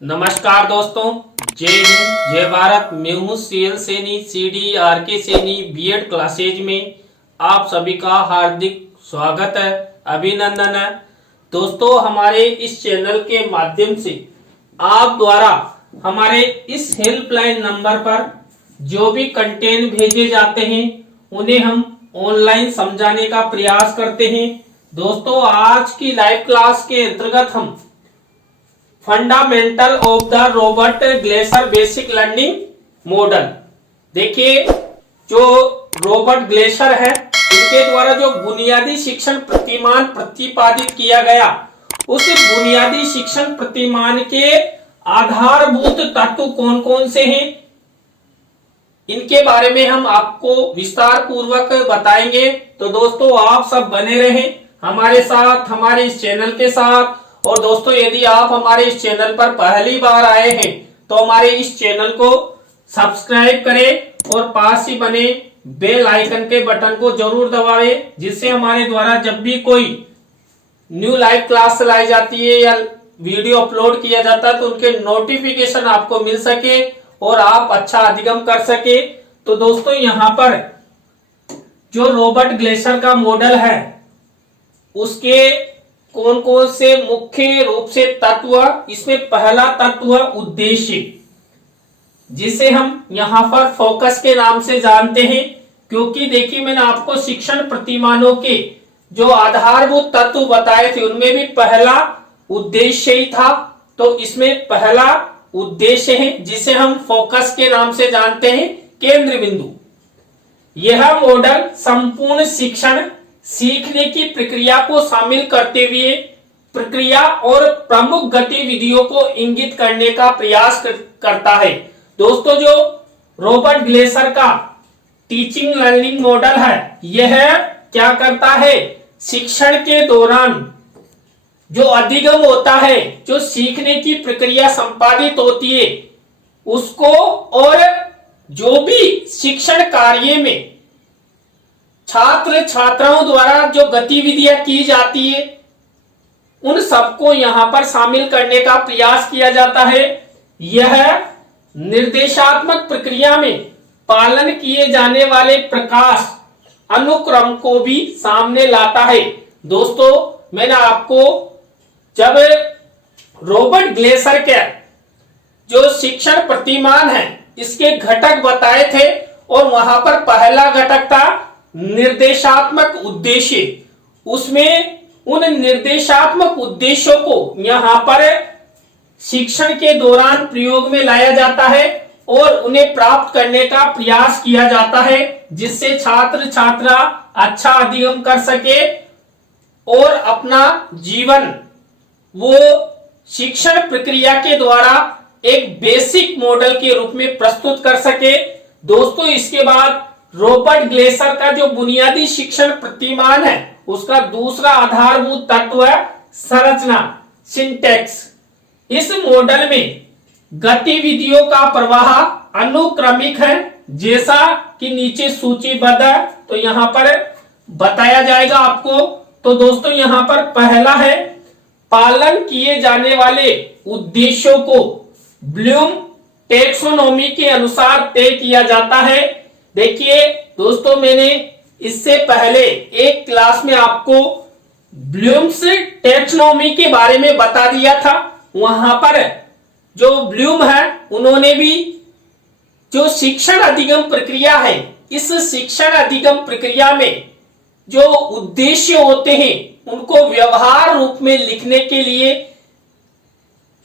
नमस्कार दोस्तों, जय हिंद जय भारत। मैं हूँ CL Saini CD RK Saini BEd classes में आप सभी का हार्दिक स्वागत है, अभिनंदन है। दोस्तों, हमारे इस चैनल के माध्यम से आप द्वारा हमारे इस हेल्पलाइन नंबर पर जो भी कंटेंट भेजे जाते हैं उन्हें हम ऑनलाइन समझाने का प्रयास करते हैं। दोस्तों, आज की लाइव क्लास के अंतर्गत हम fundamental of the Robert Glaser basic learning model, देखिए जो रॉबर्ट ग्लेसर है इनके द्वारा जो बुनियादी शिक्षण प्रतिमान प्रतिपादित किया गया, उस बुनियादी शिक्षण प्रतिमान के आधारभूत तत्व कौन कौन से हैं, इनके बारे में हम आपको विस्तार पूर्वक बताएंगे। तो दोस्तों, आप सब बने रहें हमारे साथ, हमारे इस चैनल के साथ। और दोस्तों, यदि आप हमारे इस चैनल पर पहली बार आए हैं तो हमारे इस चैनल को सब्सक्राइब करें और पास ही बने बेल आइकन के बटन को जरूर दबाएं, जिससे हमारे द्वारा जब भी कोई न्यू लाइव क्लास चलाई जाती है या वीडियो अपलोड किया जाता है तो उनके नोटिफिकेशन आपको मिल सके और आप अच्छा अधिगम कर सके। तो दोस्तों, यहाँ पर जो रॉबर्ट ग्लेसर का मॉडल है उसके कौन कौन से मुख्य रूप से तत्व, इसमें पहला तत्व उद्देश्य, जिसे हम यहाँ पर फोकस के नाम से जानते हैं। क्योंकि देखिए, मैंने आपको शिक्षण प्रतिमानों के जो आधारभूत तत्व बताए थे उनमें भी पहला उद्देश्य ही था। तो इसमें पहला उद्देश्य है जिसे हम फोकस के नाम से जानते हैं, केंद्र बिंदु। यह मॉडल संपूर्ण शिक्षण सीखने की प्रक्रिया को शामिल करते हुए प्रक्रिया और प्रमुख गतिविधियों को इंगित करने का प्रयास करता है। दोस्तों, जो रॉबर्ट ग्लेसर का टीचिंग लर्निंग मॉडल है, यह क्या करता है, शिक्षण के दौरान जो अधिगम होता है, जो सीखने की प्रक्रिया संपादित होती है उसको, और जो भी शिक्षण कार्य में छात्र छात्राओं द्वारा जो गतिविधियां की जाती है उन सबको यहां पर शामिल करने का प्रयास किया जाता है। यह निर्देशात्मक प्रक्रिया में पालन किए जाने वाले प्रकाश अनुक्रम को भी सामने लाता है। दोस्तों, मैंने आपको जब रॉबर्ट ग्लेसर के जो शिक्षण प्रतिमान है इसके घटक बताए थे और वहां पर पहला घटक था निर्देशात्मक उद्देश्य। उसमें उन निर्देशात्मक उद्देश्यों को यहां पर शिक्षण के दौरान प्रयोग में लाया जाता है और उन्हें प्राप्त करने का प्रयास किया जाता है, जिससे छात्र छात्रा अच्छा अधिगम कर सके और अपना जीवन वो शिक्षण प्रक्रिया के द्वारा एक बेसिक मॉडल के रूप में प्रस्तुत कर सके। दोस्तों, इसके बाद रॉबर्ट ग्लेसर का जो बुनियादी शिक्षण प्रतिमान है उसका दूसरा आधारभूत तत्व है संरचना, सिंटैक्स। इस मॉडल में गतिविधियों का प्रवाह अनुक्रमिक है, जैसा कि नीचे सूचीबद्ध है, तो यहां पर बताया जाएगा आपको। तो दोस्तों, यहां पर पहला है पालन किए जाने वाले उद्देश्यों को ब्लूम टैक्सोनॉमी के अनुसार तय किया जाता है। देखिए दोस्तों, मैंने इससे पहले एक क्लास में आपको ब्लूम्स टैक्सोनॉमी के बारे में बता दिया था। वहां पर जो ब्लूम है उन्होंने भी जो शिक्षण अधिगम प्रक्रिया है, इस शिक्षण अधिगम प्रक्रिया में जो उद्देश्य होते हैं उनको व्यवहार रूप में लिखने के लिए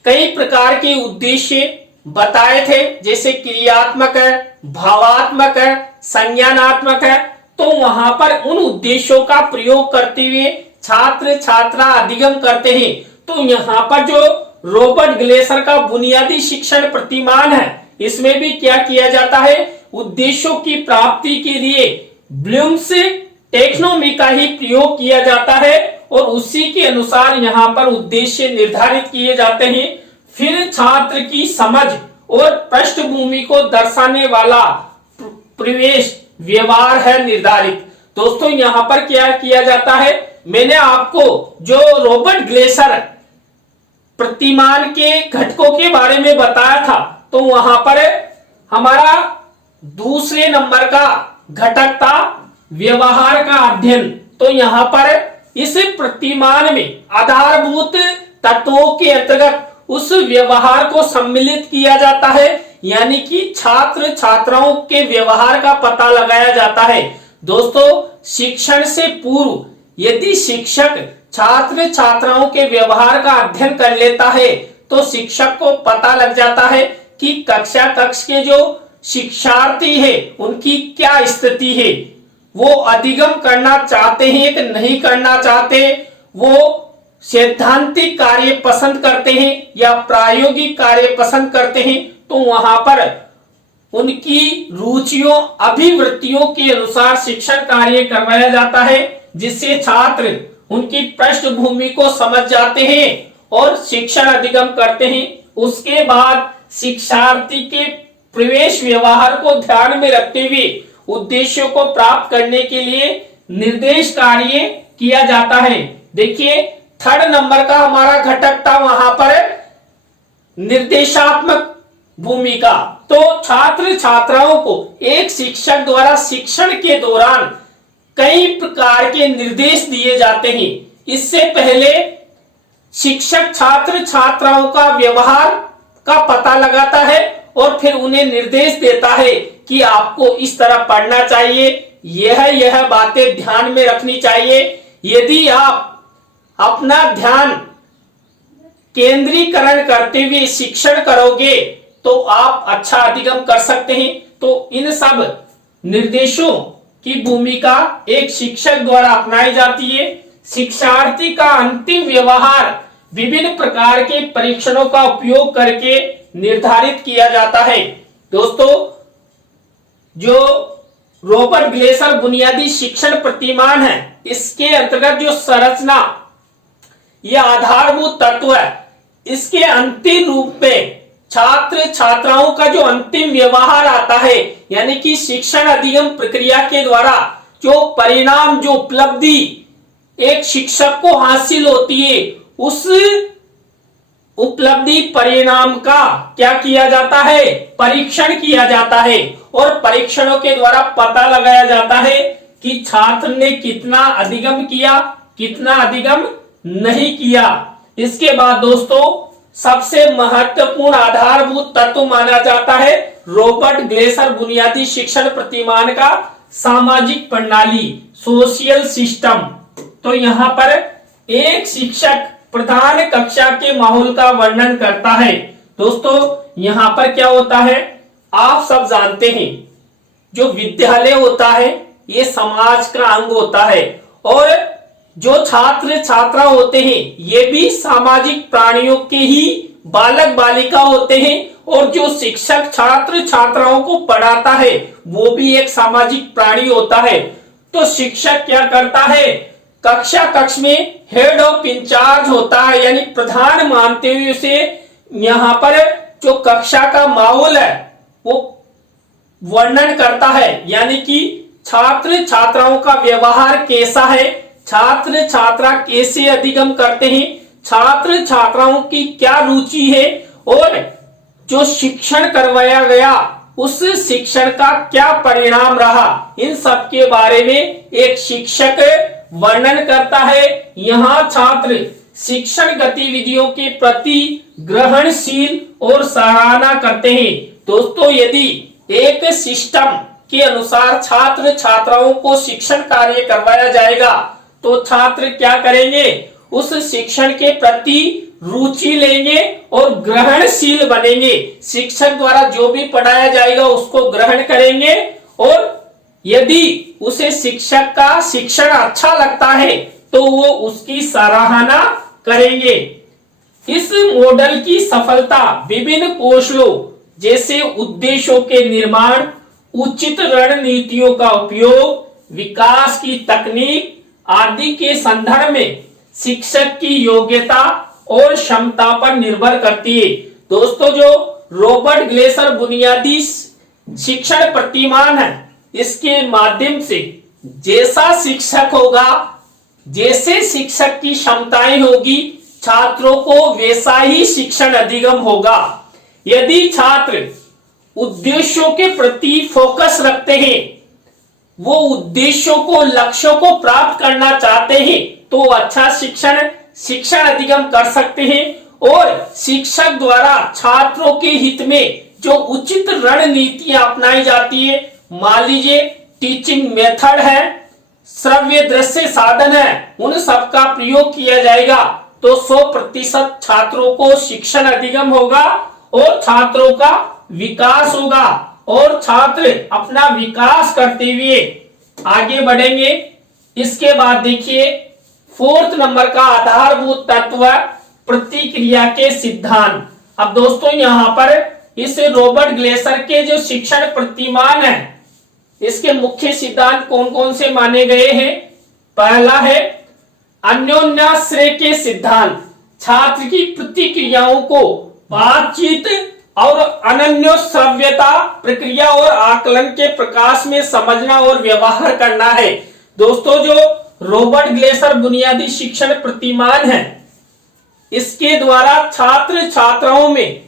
कई प्रकार के उद्देश्य बताए थे, जैसे क्रियात्मक है, भावात्मक है, संज्ञानात्मक है। तो वहां पर उन उद्देश्यों का प्रयोग करते हुए छात्र छात्रा अधिगम करते हैं। तो यहाँ पर जो रॉबर्ट ग्लेसर का बुनियादी शिक्षण प्रतिमान है इसमें भी क्या किया जाता है, उद्देश्यों की प्राप्ति के लिए ब्लूम्स टैक्सोनॉमी का ही प्रयोग किया जाता है और उसी के अनुसार यहाँ पर उद्देश्य निर्धारित किए जाते हैं। फिर छात्र की समझ और पृष्ठभूमि को दर्शाने वाला प्रवेश व्यवहार है निर्धारित। दोस्तों, यहां पर क्या किया जाता है, मैंने आपको जो रॉबर्ट ग्लेसर प्रतिमान के घटकों के बारे में बताया था, तो वहां पर हमारा दूसरे नंबर का घटक था व्यवहार का अध्ययन। तो यहां पर इस प्रतिमान में आधारभूत तत्वों के अंतर्गत उस व्यवहार को सम्मिलित किया जाता है, यानी कि छात्र छात्राओं के व्यवहार का पता लगाया जाता है। दोस्तों, शिक्षण से पूर्व यदि शिक्षक छात्र छात्राओं के व्यवहार का अध्ययन कर लेता है तो शिक्षक को पता लग जाता है कि कक्षा कक्ष के जो शिक्षार्थी है उनकी क्या स्थिति है, वो अधिगम करना चाहते हैं कि नहीं करना चाहते, वो सैद्धांतिक कार्य पसंद करते हैं या प्रायोगिक कार्य पसंद करते हैं। तो वहां पर उनकी रुचियों अभिवृत्तियों के अनुसार शिक्षण कार्य करवाया जाता है, जिससे छात्र उनकी पृष्ठभूमि को समझ जाते हैं और शिक्षण अधिगम करते हैं। उसके बाद शिक्षार्थी के प्रवेश व्यवहार को ध्यान में रखते हुए उद्देश्यों को प्राप्त करने के लिए निर्देश कार्य किया जाता है। देखिए, थर्ड नंबर का हमारा घटक था वहां पर निर्देशात्मक भूमिका। तो छात्र छात्राओं को एक शिक्षक द्वारा शिक्षण के दौरान कई प्रकार के निर्देश दिए जाते हैं। इससे पहले शिक्षक छात्र छात्राओं का व्यवहार का पता लगाता है और फिर उन्हें निर्देश देता है कि आपको इस तरह पढ़ना चाहिए, यह बातें ध्यान में रखनी चाहिए। यदि आप अपना ध्यान केंद्रीकरण करते हुए शिक्षण करोगे तो आप अच्छा अधिगम कर सकते हैं। तो इन सब निर्देशों की भूमिका एक शिक्षक द्वारा अपनाई जाती है। शिक्षार्थी का अंतिम व्यवहार विभिन्न प्रकार के परीक्षणों का उपयोग करके निर्धारित किया जाता है। दोस्तों, जो रॉबर्ट ग्लेसर बुनियादी शिक्षण प्रतिमान है, इसके अंतर्गत जो संरचना, यह आधारभूत तत्व है, इसके अंतिम रूप में छात्र छात्राओं का जो अंतिम व्यवहार आता है, यानी कि शिक्षण अधिगम प्रक्रिया के द्वारा जो परिणाम, जो उपलब्धि एक शिक्षक को हासिल होती है, उस उपलब्धि परिणाम का क्या किया जाता है, परीक्षण किया जाता है। और परीक्षणों के द्वारा पता लगाया जाता है कि छात्र ने कितना अधिगम किया, कितना अधिगम नहीं किया। इसके बाद दोस्तों, सबसे महत्वपूर्ण आधारभूत तत्व माना जाता है रॉबर्ट ग्लेसर बुनियादी शिक्षण प्रतिमान का सामाजिक प्रणाली, सोशल सिस्टम। तो यहाँ पर एक शिक्षक प्रधान कक्षा के माहौल का वर्णन करता है। दोस्तों, यहाँ पर क्या होता है, आप सब जानते हैं, जो विद्यालय होता है ये समाज का अंग होता है, और जो छात्र छात्रा होते हैं ये भी सामाजिक प्राणियों के ही बालक बालिका होते हैं, और जो शिक्षक छात्र छात्राओं को पढ़ाता है वो भी एक सामाजिक प्राणी होता है। तो शिक्षक क्या करता है, कक्षा कक्ष में हेड ऑफ इंचार्ज होता है, यानी प्रधान मानते हुए उसे यहाँ पर जो कक्षा का माहौल है वो वर्णन करता है, यानी कि छात्र छात्राओं का व्यवहार कैसा है, छात्र छात्रा कैसे अधिगम करते हैं, छात्र छात्राओं की क्या रुचि है, और जो शिक्षण करवाया गया उस शिक्षण का क्या परिणाम रहा, इन सब के बारे में एक शिक्षक वर्णन करता है। यहाँ छात्र शिक्षण गतिविधियों के प्रति ग्रहणशील और सराहना करते हैं। दोस्तों, यदि एक सिस्टम के अनुसार छात्र छात्राओं को शिक्षण कार्य करवाया जाएगा तो छात्र क्या करेंगे, उस शिक्षण के प्रति रुचि लेंगे और ग्रहणशील बनेंगे। शिक्षक द्वारा जो भी पढ़ाया जाएगा उसको ग्रहण करेंगे, और यदि उसे शिक्षक का शिक्षण अच्छा लगता है तो वो उसकी सराहना करेंगे। इस मॉडल की सफलता विभिन्न कौशलों जैसे उद्देश्यों के निर्माण, उचित रणनीतियों का उपयोग, विकास की तकनीक आदि के संदर्भ में शिक्षक की योग्यता और क्षमता पर निर्भर करती है। दोस्तों, जो रॉबर्ट ग्लेसर बुनियादी शिक्षण प्रतिमान है, इसके माध्यम से जैसा शिक्षक होगा, जैसे शिक्षक की क्षमताएं होगी, छात्रों को वैसा ही शिक्षण अधिगम होगा। यदि छात्र उद्देश्यों के प्रति फोकस रखते हैं, वो उद्देश्यों को, लक्ष्यों को प्राप्त करना चाहते हैं, तो अच्छा शिक्षण अधिगम कर सकते हैं। और शिक्षक द्वारा छात्रों के हित में जो उचित रणनीतियां अपनाई जाती है, मान लीजिए टीचिंग मेथड है, श्रव्य दृश्य साधन है, उन सब का प्रयोग किया जाएगा तो 100% छात्रों को शिक्षण अधिगम होगा और छात्रों का विकास होगा और छात्र अपना विकास करते हुए आगे बढ़ेंगे। इसके बाद देखिए 4th नंबर का आधारभूत तत्व प्रतिक्रिया के सिद्धांत। अब दोस्तों यहां पर इस रॉबर्ट ग्लेसर के जो शिक्षण प्रतिमान है, इसके मुख्य सिद्धांत कौन कौन से माने गए हैं। पहला है अन्योन्याश्रय के सिद्धांत। छात्र की प्रतिक्रियाओं को बातचीत और अनन्य श्रव्यता प्रक्रिया और आकलन के प्रकाश में समझना और व्यवहार करना है। दोस्तों जो रॉबर्ट ग्लेसर बुनियादी शिक्षण प्रतिमान है, इसके द्वारा छात्र छात्राओं में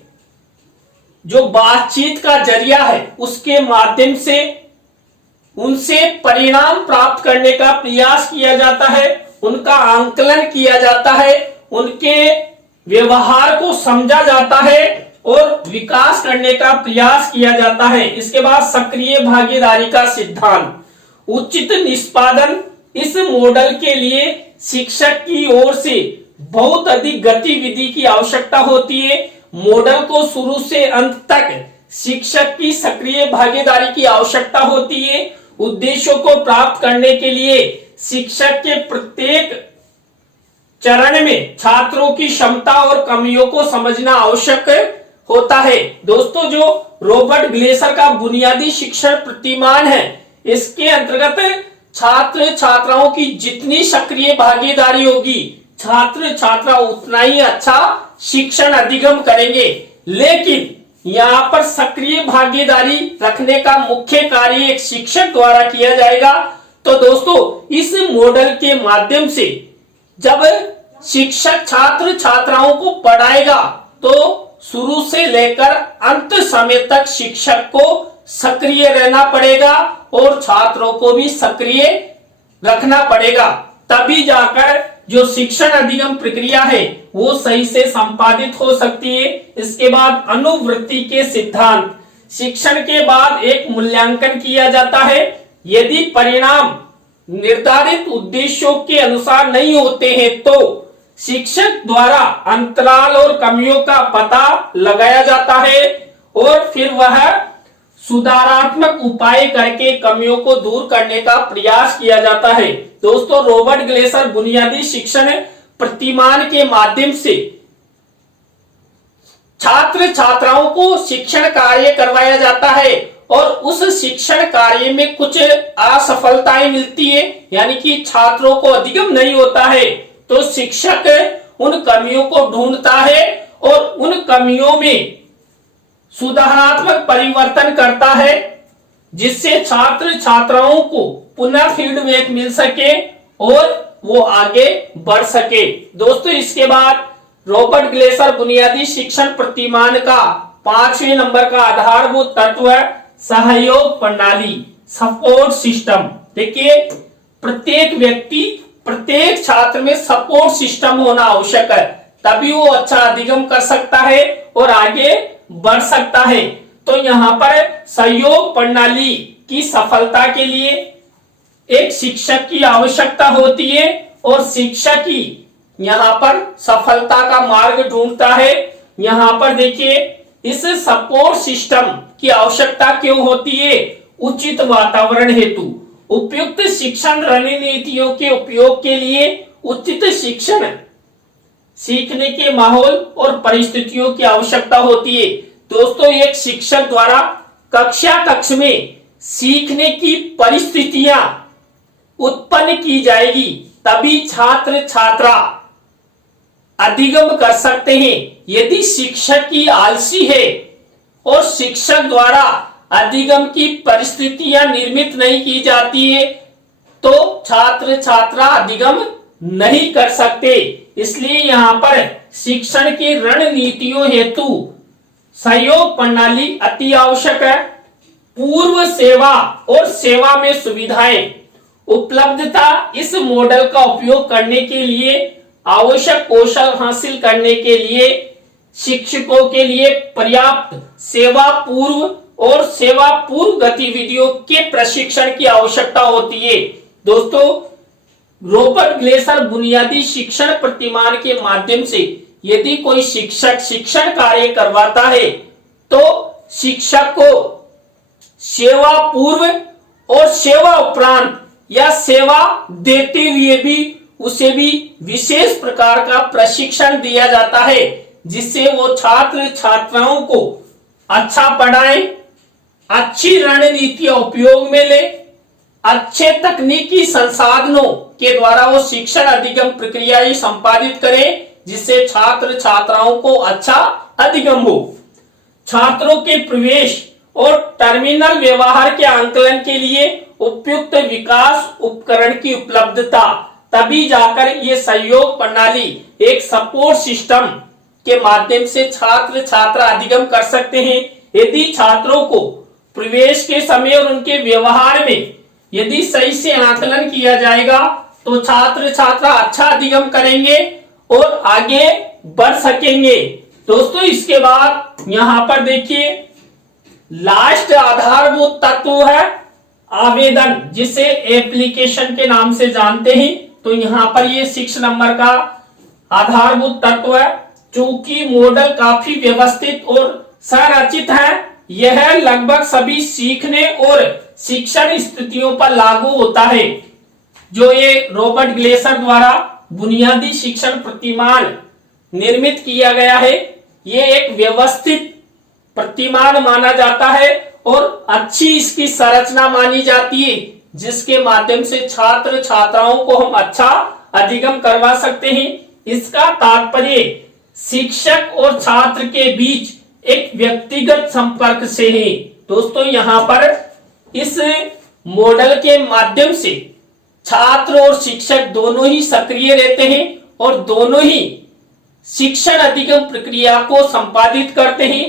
जो बातचीत का जरिया है उसके माध्यम से उनसे परिणाम प्राप्त करने का प्रयास किया जाता है, उनका आंकलन किया जाता है, उनके व्यवहार को समझा जाता है और विकास करने का प्रयास किया जाता है। इसके बाद सक्रिय भागीदारी का सिद्धांत। उचित निष्पादन इस मॉडल के लिए शिक्षक की ओर से बहुत अधिक गतिविधि की आवश्यकता होती है। मॉडल को शुरू से अंत तक शिक्षक की सक्रिय भागीदारी की आवश्यकता होती है। उद्देश्यों को प्राप्त करने के लिए शिक्षक के प्रत्येक चरण में छात्रों की क्षमता और कमियों को समझना आवश्यक होता है। दोस्तों जो रॉबर्ट ग्लेसर का बुनियादी शिक्षण प्रतिमान है, इसके अंतर्गत छात्र छात्राओं की जितनी सक्रिय भागीदारी होगी, छात्र छात्रा उतना ही अच्छा शिक्षण अधिगम करेंगे। लेकिन यहाँ पर सक्रिय भागीदारी रखने का मुख्य कार्य एक शिक्षक द्वारा किया जाएगा। तो दोस्तों इस मॉडल के माध्यम से जब शिक्षक छात्र छात्राओं को पढ़ाएगा तो शुरू से लेकर अंत समय तक शिक्षक को सक्रिय रहना पड़ेगा और छात्रों को भी सक्रिय रखना पड़ेगा, तभी जाकर जो शिक्षण अधिगम प्रक्रिया है वो सही से संपादित हो सकती है। इसके बाद अनुवृत्ति के सिद्धांत। शिक्षण के बाद एक मूल्यांकन किया जाता है। यदि परिणाम निर्धारित उद्देश्यों के अनुसार नहीं होते हैं तो शिक्षक द्वारा अंतराल और कमियों का पता लगाया जाता है और फिर वह सुधारात्मक उपाय करके कमियों को दूर करने का प्रयास किया जाता है। दोस्तों रॉबर्ट ग्लेसर बुनियादी शिक्षण प्रतिमान के माध्यम से छात्र छात्राओं को शिक्षण कार्य करवाया जाता है और उस शिक्षण कार्य में कुछ असफलताएं मिलती है, यानी कि छात्रों को अधिगम नहीं होता है, तो शिक्षक उन कमियों को ढूंढता है और उन कमियों में सुधारात्मक परिवर्तन करता है जिससे छात्र छात्राओं को पुनः फीडबैक मिल सके और वो आगे बढ़ सके। दोस्तों इसके बाद रॉबर्ट ग्लेसर बुनियादी शिक्षण प्रतिमान का 5वें नंबर का आधारभूत तत्व है सहयोग प्रणाली, सपोर्ट सिस्टम। देखिए प्रत्येक व्यक्ति प्रत्येक छात्र में सपोर्ट सिस्टम होना आवश्यक है, तभी वो अच्छा अधिगम कर सकता है और आगे बढ़ सकता है। तो यहाँ पर सहयोग प्रणाली की सफलता के लिए एक शिक्षक की आवश्यकता होती है और शिक्षक ही यहाँ पर सफलता का मार्ग ढूंढता है। यहाँ पर देखिए इस सपोर्ट सिस्टम की आवश्यकता क्यों होती है? उचित वातावरण हेतु, उपयुक्त शिक्षण रणनीतियों के उपयोग के लिए उचित शिक्षण सीखने के माहौल और परिस्थितियों की आवश्यकता होती है। दोस्तों एक शिक्षक द्वारा कक्ष में सीखने की परिस्थितियां उत्पन्न की जाएगी, तभी छात्र छात्रा अधिगम कर सकते हैं। यदि शिक्षक की आलसी है और शिक्षक द्वारा अधिगम की परिस्थितियां निर्मित नहीं की जाती है तो छात्र छात्रा अधिगम नहीं कर सकते। इसलिए यहाँ पर शिक्षण की रणनीतियों हेतु सहयोग प्रणाली अति आवश्यक है। पूर्व सेवा और सेवा में सुविधाएं उपलब्धता, इस मॉडल का उपयोग करने के लिए आवश्यक कौशल हासिल करने के लिए शिक्षकों के लिए पर्याप्त सेवा पूर्व और सेवा पूर्व गतिविधियों के प्रशिक्षण की आवश्यकता होती है। दोस्तों, रॉबर्ट ग्लेसर बुनियादी शिक्षण प्रतिमान के माध्यम से यदि कोई शिक्षक शिक्षण कार्य करवाता है तो शिक्षक को सेवा पूर्व और सेवा उपरांत या सेवा देते हुए भी उसे भी विशेष प्रकार का प्रशिक्षण दिया जाता है, जिससे वो छात्र छात्राओं को अच्छा पढ़ाए, अच्छी रणनीतियां उपयोग में ले, अच्छे तकनीकी संसाधनों के द्वारा वो शिक्षण अधिगम प्रक्रिया ही संपादित करे, जिससे छात्र छात्राओं को अच्छा अधिगम हो। छात्रों के प्रवेश और टर्मिनल व्यवहार के आंकलन के लिए उपयुक्त विकास उपकरण की उपलब्धता, तभी जाकर ये सहयोग प्रणाली एक सपोर्ट सिस्टम के माध्यम से छात्र छात्रा अधिगम कर सकते हैं। यदि छात्रों को प्रवेश के समय और उनके व्यवहार में यदि सही से आंकलन किया जाएगा तो छात्र छात्रा अच्छा अधिगम करेंगे और आगे बढ़ सकेंगे। दोस्तों, इसके बाद यहां पर देखिए लास्ट आधारभूत तत्व है आवेदन, जिसे एप्लीकेशन के नाम से जानते हैं। तो यहां पर ये 6 नंबर का आधारभूत तत्व है। चूंकि मॉडल काफी व्यवस्थित और संरचित है, यह लगभग सभी सीखने और शिक्षण स्थितियों पर लागू होता है। जो ये रॉबर्ट ग्लेसर द्वारा बुनियादी शिक्षण प्रतिमान निर्मित किया गया है, ये एक व्यवस्थित प्रतिमान माना जाता है और अच्छी इसकी संरचना मानी जाती है, जिसके माध्यम से छात्र छात्राओं को हम अच्छा अधिगम करवा सकते हैं। इसका तात्पर्य शिक्षक और छात्र के बीच एक व्यक्तिगत संपर्क से है। दोस्तों, यहाँ पर इस मॉडल के माध्यम से छात्र और शिक्षक दोनों ही सक्रिय रहते हैं और दोनों ही शिक्षण अधिगम प्रक्रिया को संपादित करते हैं।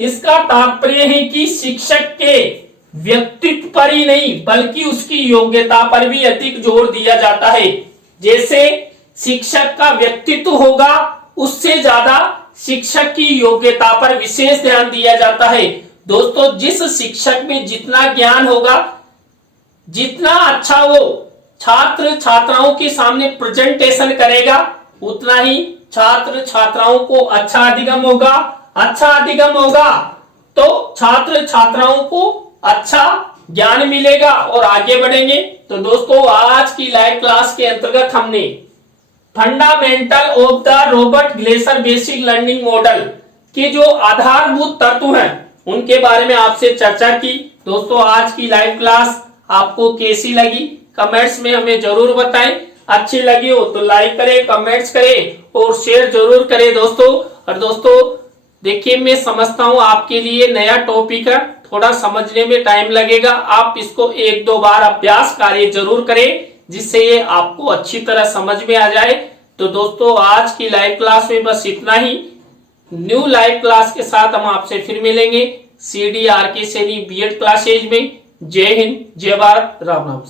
इसका तात्पर्य है कि शिक्षक के व्यक्तित्व पर ही नहीं बल्कि उसकी योग्यता पर भी अधिक जोर दिया जाता है। जैसे शिक्षक का व्यक्तित्व होगा, उससे ज्यादा शिक्षक की योग्यता पर विशेष ध्यान दिया जाता है। दोस्तों, जिस शिक्षक में जितना ज्ञान होगा, जितना अच्छा वो छात्र छात्राओं के सामने प्रेजेंटेशन करेगा, उतना ही छात्र छात्राओं को अच्छा अधिगम होगा। अच्छा अधिगम होगा तो छात्र छात्राओं को अच्छा ज्ञान मिलेगा और आगे बढ़ेंगे। तो दोस्तों, आज की लाइव क्लास के अंतर्गत हमने fundamental of the Robert Glaser basic learning model के जो आधारभूत तत्व हैं उनके बारे में आपसे चर्चा की। दोस्तों, आज की लाइव क्लास आपको कैसी लगी कमेंट्स में हमें जरूर बताएं। अच्छी लगी हो तो लाइक करें, कमेंट्स करें और शेयर जरूर करें दोस्तों। और दोस्तों देखिए, मैं समझता हूं आपके लिए नया टॉपिक है, थोड़ा समझने में टाइम लगेगा। आप इसको 1-2 बार अभ्यास कार्य जरूर करें, जिससे ये आपको अच्छी तरह समझ में आ जाए। तो दोस्तों, आज की लाइव क्लास में बस इतना ही। न्यू लाइव क्लास के साथ हम आपसे फिर मिलेंगे CDRK सैनी BEd क्लासेज में। जय हिंद, जय भारत, राम राम।